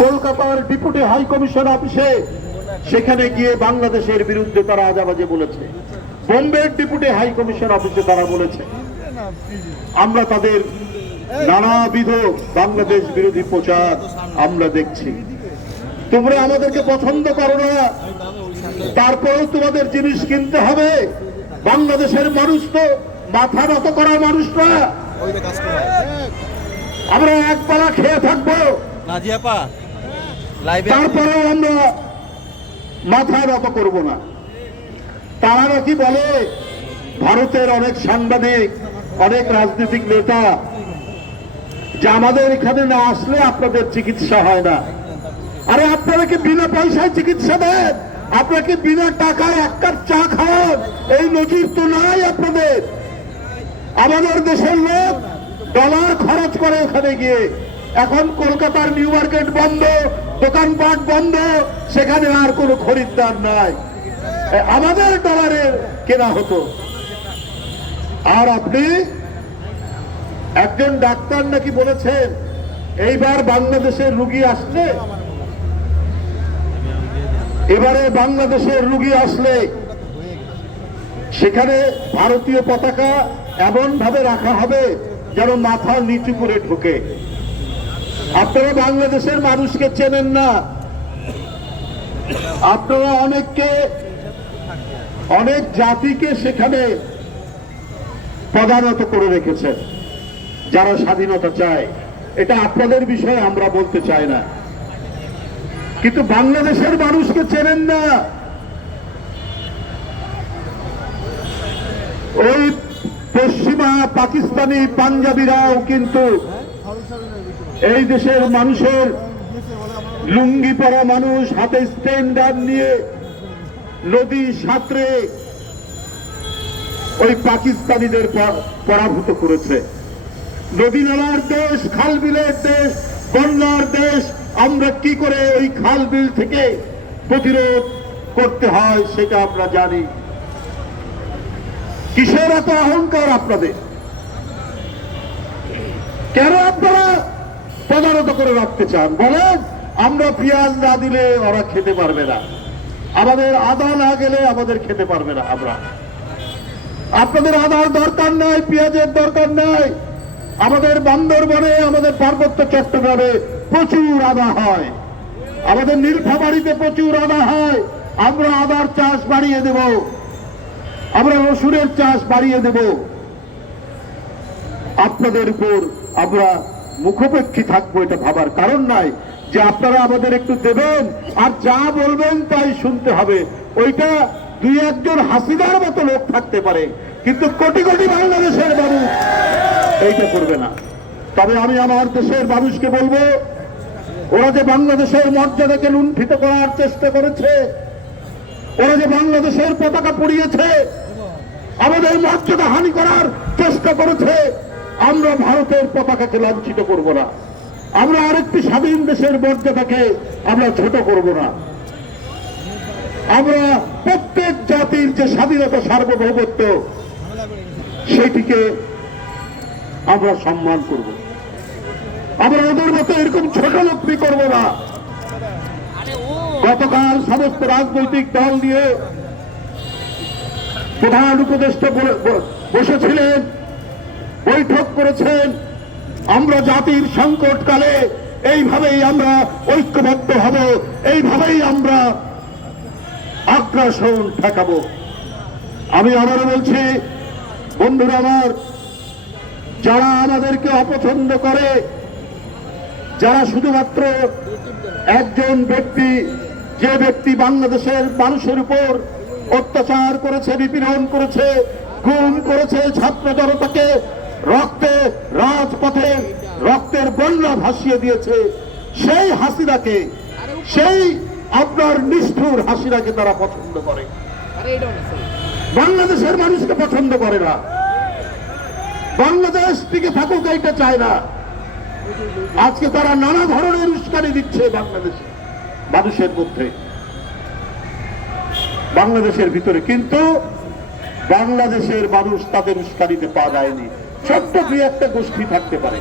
কলকাতার deputy high commission অফিসে সেখানে গিয়ে বাংলাদেশের বিরুদ্ধে তারা আজাবাজে বলেছে। বোম্বের ডেপুটি হাই কমিশন অফিসে তারা বলেছে। আমরা তাদের নানাবিধ বাংলাদেশ বিরোধী প্রচার আমরা দেখছি। তোমরা আমাদেরকে পছন্দ করো না, তারপরেও তোমাদের জিনিস কিনতে হবে। বাংলাদেশের মানুষ তো মাথা নত করা মানুষ না। আমরা একবেলা খেয়ে থাকবো, তারপরেও আমরা মাথা নত করব না। তারা নাকি বলে ভারতের অনেক সাংবাদিক, অনেক রাজনৈতিক নেতা যে আমাদের এখানে না আসলে আপনাদের চিকিৎসা হয় না। আরে আপনারা কি বিনা পয়সায় চিকিৎসা দেন? আপনাকে বিনা টাকায় এক কাপ চা খাওয়ান, এই নজির তো নাই আপনাদের। আমাদের দেশের লোক ডলার খরচ করে ওখানে গিয়ে। এখন কলকাতার নিউ মার্কেট বন্ধ, দোকানপাট বন্ধ, সেখানে আর কোনো খরিদ্দার নাই, আমাদের ডলারে কেনা হতো। আর আপনি একজন ডাক্তার নাকি বলেছেন এইবার বাংলাদেশের রোগী আসলে, এবারে বাংলাদেশের রোগী আসলে সেখানে ভারতীয় পতাকা এমন ভাবে রাখা হবে যেন মাথা নিচু করে ঢোকে। আপনারা বাংলাদেশের মানুষকে চেনেন না। আপনারা অনেক জাতিকে সেখানে পদানত করে রেখেছেন যারা স্বাধীনতা চায়। এটা আপনাদের বিষয়ে আমরা বলতে চাই না, কিন্তু বাংলাদেশের মানুষকে চেনেন না। ওই পশ্চিমা পাকিস্তানি পাঞ্জাবিরাও কিন্তু এই দেশের মানুষের লুঙ্গি পরা মানুষ হাতে স্ট্যান্ডার নিয়ে নদী সাঁতরে ওই পাকিস্তানিদের পরাভূত করেছে। নদী নালার দেশ, খাল বিলের দেশ, বন্যার দেশ, আমরা কি করে ওই খাল বিল থেকে প্রতিরোধ করতে হয় সেটা আমরা জানি। কিসের এত অহংকার আপনাদের? কেন আপনারা প্রদানত করে রাখতে চান? বলেন আমরা পেঁয়াজ না দিলে ওরা খেতে পারবে না, আমাদের আদা না গেলে আমাদের খেতে পারবে না। আমরা আপনাদের আদার দরকার নাই, পেঁয়াজের দরকার নাই। আমাদের বান্দরবনে, আমাদের পার্বত্য চট্টগ্রামে প্রচুর আদা হয়, আমাদের নীলফামারীতে প্রচুর আদা হয়। আমরা আদার চাষ বাড়িয়ে দেব, আমরা রসুনের চাষ বাড়িয়ে দেব। আপনাদের উপর আমরা মুখোপেক্ষী থাকবো এটা ভাবার কারণ নাই যে আপনারা আমাদের একটু দেবেন আর যা বলবেন তাই শুনতে হবে। ওইটা দুই একজন হাসিনার মতো লোক থাকতে পারে, কিন্তু কোটি কোটি বাংলাদেশের মানুষ এইটা করবে না। তবে আমি আমার দেশের মানুষকে বলবো, ওরা যে বাংলাদেশের মর্যাদাকে লুণ্ঠিত করার চেষ্টা করেছে, ওরা যে বাংলাদেশের পতাকা পুড়িয়েছে, আমাদের মর্যাদা হানি করার চেষ্টা করেছে, আমরা ভারতের পতাকাকে লাঞ্ছিত করব না। আমরা আরেকটি স্বাধীন দেশের মর্যাদাকে আমরা ছোট করব না। আমরা প্রত্যেক জাতির যে স্বাধীনতা, সার্বভৌমত্ব, সেটিকে আমরা সম্মান করব। আমরা ওদের মতো এরকম ছোট লোকমি করব না। গতকাল সমস্ত রাজনৈতিক দল নিয়ে প্রধান উপদেষ্টা বসেছিলেন, বৈঠক করেছেন। আমরা জাতির সংকটকালে এইভাবেই আমরা ঐক্যবদ্ধ হব, এইভাবেই আমরা আগ্রাসন ঠেকাবো। আমি আবারও বলছি, বন্ধুরা আমার, যারা আমাদেরকে অপছন্দ করে, যারা শুধুমাত্র একজন ব্যক্তি, যে ব্যক্তি বাংলাদেশের মানুষের উপর অত্যাচার করেছে, নিপীড়ন করেছে, গুম করেছে, ছাত্র জনতাকে রক্তে, রাজপথে রক্তের বন্যা ভাসিয়ে দিয়েছে, সেই হাসিনাকে, সেই আপনার নিষ্ঠুর হাসিনাকে তারা পছন্দ করে, বাংলাদেশের মানুষকে পছন্দ করে না। বাংলাদেশ টিকে থাকুক এইটা চায় না। আজকে তারা নানা ধরনের উস্কানি দিচ্ছে বাংলাদেশে মানুষের মধ্যে, বাংলাদেশের ভিতরে, কিন্তু বাংলাদেশের মানুষ তাদের উস্কানিতে পা দেয়নি। ছোট্ট দুই একটা গোষ্ঠী থাকতে পারে,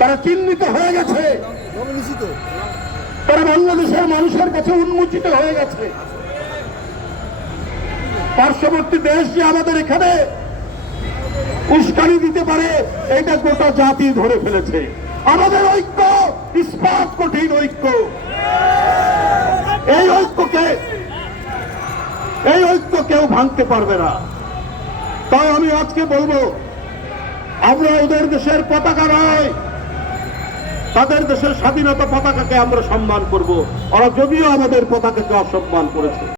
তারা চিহ্নিত হয়ে গেছে, তারা বাংলাদেশের মানুষের কাছে উন্মোচিত হয়ে গেছে। পার্শ্ববর্তী দেশ যে আমাদের এখানে উস্কানি দিতে পারে এটা গোটা জাতি ধরে ফেলেছে। আমাদের ঐক্য ইস্পাত কঠিন ঐক্য। এই ঐক্য কেউ ভাঙতে পারবে না। তাই আমি আজকে বলবো, আমরা ওদের দেশের পতাকা নয়, তাদের দেশের স্বাধীনতা পতাকাকে আমরা সম্মান করব। ওরা যদিও আমাদের পতাকাকে অসম্মান করেছে।